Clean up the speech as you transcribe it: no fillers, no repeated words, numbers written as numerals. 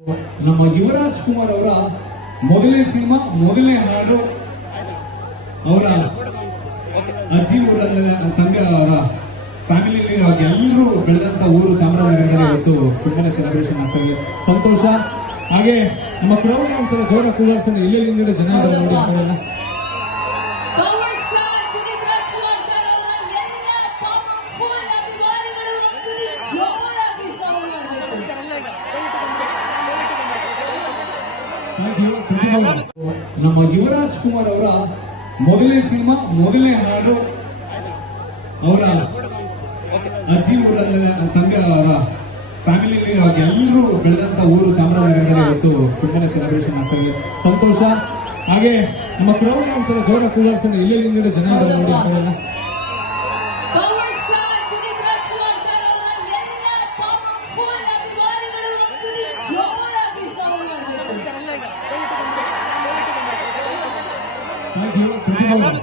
ನಮ್ಮ ಯುವರಾಜ್ ಕುಮಾರ್ ಅವರ ಮೊದಲನೇ ಸಿನಿಮಾ ಮೊದಲನೇ ಹಾಡು ಅವರ ಅಜ್ಜಿ ಊರಲ್ಲಿ ತಂದೆ ಅವರ ಫ್ಯಾಮಿಲಿ ಎಲ್ಲರೂ ಬೆಳೆದಂತ ಊರು ಚಾಮರಾಜನಗರದಲ್ಲಿ ಇವತ್ತು ತುಂಬಾನೇ ಸೆಲೆಬ್ರೇಷನ್ ಆಗ್ತಾ ಇದೆ. ಸಂತೋಷ. ಹಾಗೆ ನಮ್ಮ ಕ್ರೌಡ್ ಒಂದ್ಸಲ ಜೋರ ಕೂಡಾಡ್ಸೋಣ. ಇಲ್ಲಿಂದ ಜನ ನೋಡಿ ನಮ್ಮ ಯುವರಾಜ್ ಕುಮಾರ್ ಅವರ ಮೊದಲನೇ ಸಿನಿಮಾ ಮೊದಲನೇ ಹಾಡು ಅವರ ಅಜ್ಜಿ ಊರಲ್ಲಿ ತಂದೆ ಅವರ ಫ್ಯಾಮಿಲಿ ಎಲ್ಲರೂ ಬೆಳೆದಂತ ಊರು ಚಾಮರಾಜನಗರದಲ್ಲಿ ಇವತ್ತು ತುಂಬಾನೇ ಸೆಲೆಬ್ರೇಷನ್ ಆಗ್ತಾ ಇದೆ. ಸಂತೋಷ. ಹಾಗೆ ನಮ್ಮ ಕ್ರೌಡ್ ಒಂದ್ಸಲ ಜೋರ ಕೂಡಾಡ್ಸೋಣ. ಇಲ್ಲಿಂದ ಜನ ನೋಡಿ